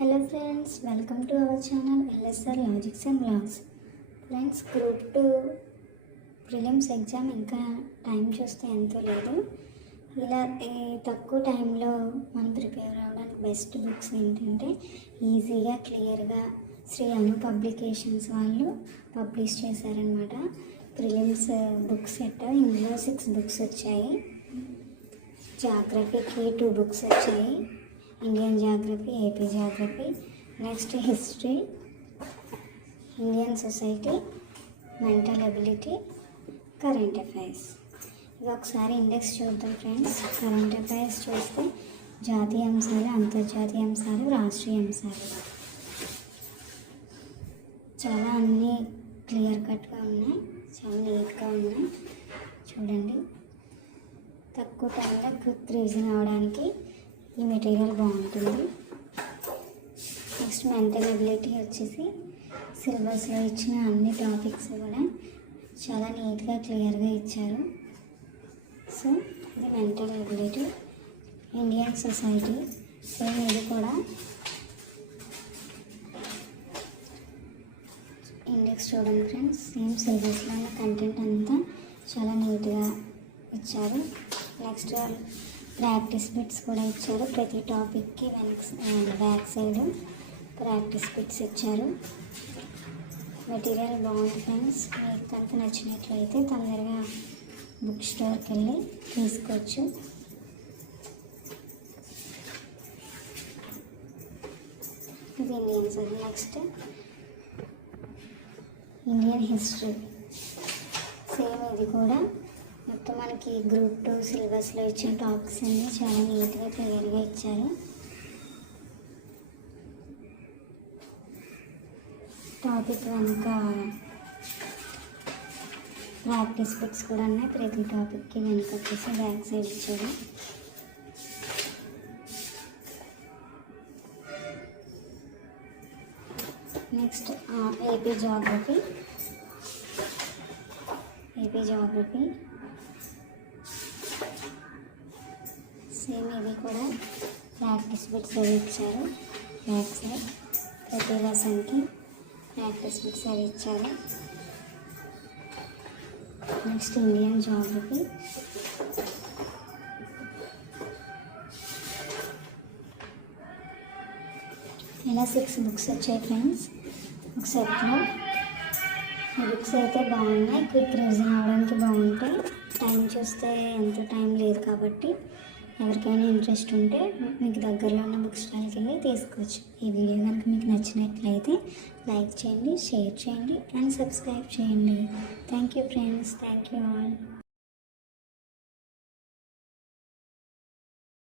Hello friends welcome to our channel LSR logics and blogs friends group two prelims exam ఇంకా time చూస్తే ఎంతో లేదు. ఇలా ఈ తక్కువ టైంలో మనం ప్రిపేర్ అవ్వడానికి బెస్ట్ బుక్స్ ఏంటంటే ఈజీగా క్లియర్గా శ్రీ అను పబ్లికేషన్స్ వాళ్ళు పబ్లిష్ చేశారనమాట ప్రిలిమ్స్ బుక్స్ సెట్ ఇందులో సిక్స్ బుక్స్ వచ్చాయి. జాగ్రఫీకి టూ బుక్స్ వచ్చాయి. Indian geography AP geography next history Indian society mental ability current affairs ఇది ఒకసారి ఇండెక్స్ చూద్దాం ఫ్రెండ్స్ కరెంట్ అఫైర్స్ చూస్తే జాతీయ అంశాలు అంతర్జాతీయ అంశాలు రాష్ట్రీయ అంశాలు. చాలా అన్నీ క్లియర్ కట్గా ఉన్నాయి చాలా నీట్గా ఉన్నాయి. చూడండి. తక్కువ టైంలో క్విక్ రీజన్ అవడానికి ఈ మెటీరియల్ బాగుంటుంది. నెక్స్ట్ మెంటల్ వచ్చేసి సిలబస్లో ఇచ్చిన అన్ని టాపిక్స్ కూడా చాలా నీట్గా క్లియర్గా ఇచ్చారు. సో ఇది mental ability Indian society same ఇది కూడా. ఇండెక్స్ చూడండి ఫ్రెండ్స్ సేమ్ సిలబస్లో ఉన్న కంటెంట్ అంతా చాలా నీట్గా ఇచ్చారు. నెక్స్ట్ ప్రాక్టీస్ బిట్స్ కూడా ఇచ్చారు. ప్రతి టాపిక్కి వెనక్ బ్యాక్ సైడ్ ప్రాక్టీస్ బిట్స్ ఇచ్చారు. మెటీరియల్ బాగుంది ఫ్రెండ్స్. మీకు కనుక నచ్చినట్లయితే తొందరగా బుక్ స్టోర్కి వెళ్ళి తీసుకోవచ్చు. ఇది Indian sir. Next Indian history. Same ఇది కూడా మొత్తం మనకి గ్రూప్ టూ సిలబస్లో ఇచ్చిన టాపిక్స్ అన్ని చాలా నీట్గా క్లియర్గా ఇచ్చారు. టాపిక్ వెనుక ప్రాక్టీస్ బుక్స్ కూడా ఉన్నాయి. ప్రతి టాపిక్కి వెనుక వచ్చేసి బ్యాక్ సైడ్ ఇచ్చారు next AP geography AP geography same ఇది కూడా ప్రాక్టీస్ బిట్స్ అవి ఇచ్చారు. బ్యాక్ సైడ్ ప్రతి లెసన్కి ప్రాక్టీస్ బిట్స్ అవి ఇచ్చారు. నెక్స్ట్ ఇండియన్ జాగ్రఫీ ఇలా సిక్స్ బుక్స్ వచ్చాయి ఫ్రెండ్స్ ఒక సెట్లో ఈ బుక్స్ అయితే బాగున్నాయి. క్విక్ రివిజన్ అవడానికి బాగుంటాయి. టైం చూస్తే ఎంత టైం లేదు కాబట్టి ఎవరికైనా ఇంట్రెస్ట్ ఉంటే మీకు దగ్గరలో ఉన్న బుక్ స్టాల్కి వెళ్ళి తీసుకోవచ్చు. ఈ వీడియో కనుక మీకు నచ్చినట్లయితే లైక్ చేయండి షేర్ చేయండి అండ్ సబ్స్క్రైబ్ చేయండి. Thank you friends. Thank you all.